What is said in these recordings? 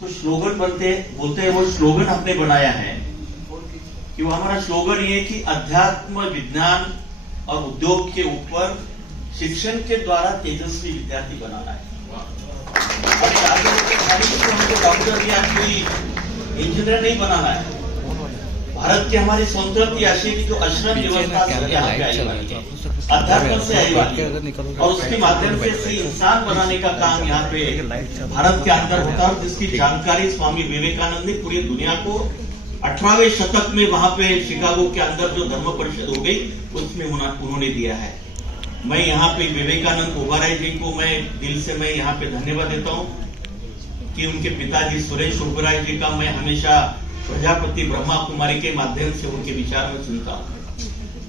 कुछ स्लोगन बोलते हैं, वो स्लोगन हमने बनाया है कि वो हमारा स्लोगन ये कि अध्यात्म, विज्ञान और उद्योग के ऊपर शिक्षण के द्वारा तेजस्वी विद्यार्थी बनाना है। हमको डॉक्टर या कोई इंजीनियर नहीं बनाना है। भारत की हमारी संस्कृति ऐसी की जो आश्रम व्यवस्था से यहाँ पे आई वाली है, अध्यात्म से आई वाली है, और उसके माध्यम से सही इंसान बनाने का काम यहाँ पे भारत के अंदर होता है, जिसकी जानकारी स्वामी विवेकानंद ने पूरी दुनिया को 18वें शतक में वहां पे शिकागो के अंदर जो धर्म परिषद हो गई उसमें उन्होंने दिया है। मैं यहाँ पे विवेकानंद ओबराय जी को मैं दिल से मैं यहाँ पे धन्यवाद देता हूँ कि उनके पिताजी सुरेश ओबराय जी का मैं हमेशा प्रजापति ब्रह्मा कुमारी के माध्यम से उनके विचार में सुनता हूँ।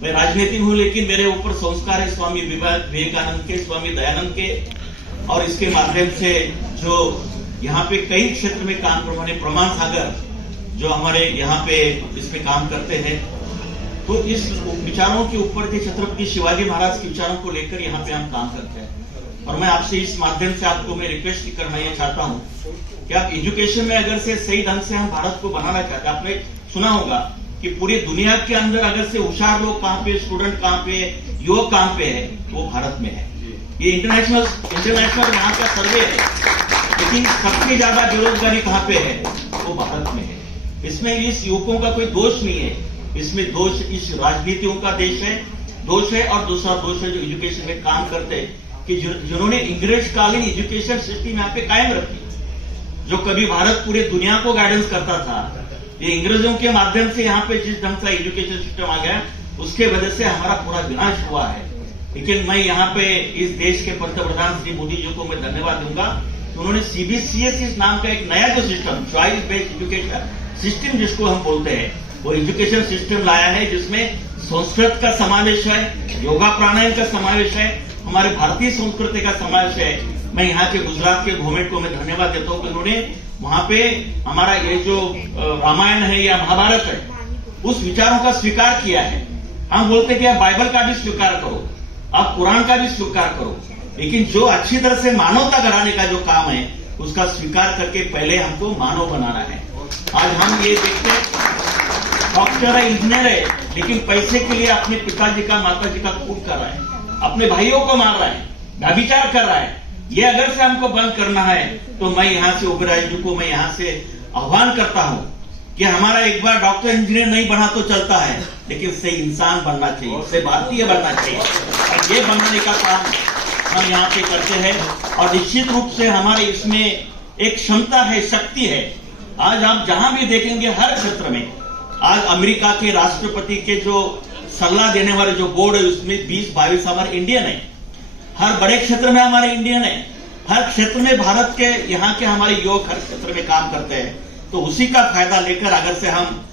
मैं राजनीतिक हूँ, लेकिन मेरे ऊपर संस्कार है स्वामी विवेकानंद के, स्वामी दयानंद के, और इसके माध्यम से जो यहाँ पे कई क्षेत्र में काम प्रमाण सागर जो हमारे यहाँ पे इसमें काम करते हैं, तो इस विचारों के ऊपर के छत्रपति शिवाजी महाराज के विचारों को लेकर यहाँ पे हम काम करते हैं। और मैं आपसे इस माध्यम से आपको मैं रिक्वेस्ट करना ये चाहता हूँ कि आप एजुकेशन में अगर से सही ढंग से हम भारत को बनाना चाहते हैं। आपने सुना होगा कि पूरी दुनिया के अंदर अगर से होशियार लोग कहाँ पे, स्टूडेंट कहाँ पे, युवक कहाँ पे है, वो भारत में है। ये इंटरनेशनल यहाँ का सर्वे है, लेकिन सबसे ज्यादा बेरोजगारी कहाँ पे है, वो भारत में है। इसमें इस युवकों का कोई दोष नहीं है, इसमें दोष इस राजनीतियों का दोष है, और दूसरा दोष है जो एजुकेशन में काम करते हैं कि जिन्होंने अंग्रेजकालीन एजुकेशन सिस्टम यहाँ पे कायम रखी, जो कभी भारत पूरे दुनिया को गाइडेंस करता था, ये अंग्रेजों के माध्यम से यहाँ पे जिस ढंग से एजुकेशन सिस्टम आ गया, उसके वजह से हमारा पूरा विनाश हुआ है। लेकिन मैं यहाँ पे इस देश के पंतप्रधान श्री मोदी जी को मैं धन्यवाद दूंगा, उन्होंने CBCSE नाम का एक नया जो system, choice based education system जिसको हम बोलते हैं, वो एजुकेशन सिस्टम लाया है, जिसमें संस्कृत का समावेश है, योगा प्राणायाम का समावेश है, हमारे भारतीय संस्कृति का समावेश है। मैं यहाँ के गुजरात के गवर्नमेंट को मैं धन्यवाद देता हूँ कि उन्होंने वहां पे हमारा ये जो रामायण है या महाभारत है, उस विचारों का स्वीकार किया है। हम बोलते कि आप बाइबल का भी स्वीकार करो, आप कुरान का भी स्वीकार करो, लेकिन जो अच्छी तरह से मानवता कराने का जो काम है, उसका स्वीकार करके पहले हमको मानव बनाना है। आज हम ये देखते हैं डॉक्टर है, इंजीनियर है, लेकिन पैसे के लिए अपने पिताजी का, माताजी का खून कर रहा है, अपने भाइयों को मार रहा है, व्यभिचार कर रहा है। ये अगर से हमको बंद करना है, तो मैं यहाँ से ओबराय जी को मैं यहाँ से आह्वान करता हूँ कि हमारा एक बार डॉक्टर इंजीनियर नहीं बना तो चलता है, लेकिन सही इंसान बनना चाहिए, सही भारतीय बनना चाहिए, और ये बनाने का काम हम यहाँ पे करते हैं। और निश्चित रूप से हमारे इसमें एक क्षमता है, शक्ति है। आज आप जहां भी देखेंगे हर क्षेत्र में, आज अमेरिका के राष्ट्रपति के जो सलाह देने वाले जो बोर्ड है, उसमें 20-22 हमारे इंडियन है। हर बड़े क्षेत्र में हमारे इंडियन है, हर क्षेत्र में भारत के यहाँ के हमारे युवक हर क्षेत्र में काम करते हैं। तो उसी का फायदा लेकर अगर से हम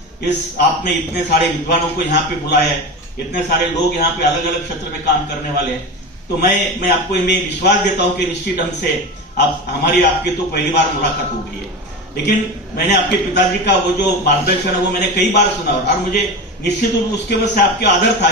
आपने इतने सारे विद्वानों को यहाँ पे बुलाया है, इतने सारे लोग यहाँ पे अलग अलग क्षेत्र में काम करने वाले हैं, तो मैं आपको मैं विश्वास देता हूँ कि निश्चित ढंग से आपकी तो पहली बार मुलाकात हो गई है, लेकिन मैंने आपके पिताजी का वो जो मार्गदर्शन है वो मैंने कई बार सुना, और मुझे निश्चित रूप उसके वजह से आपके आदर था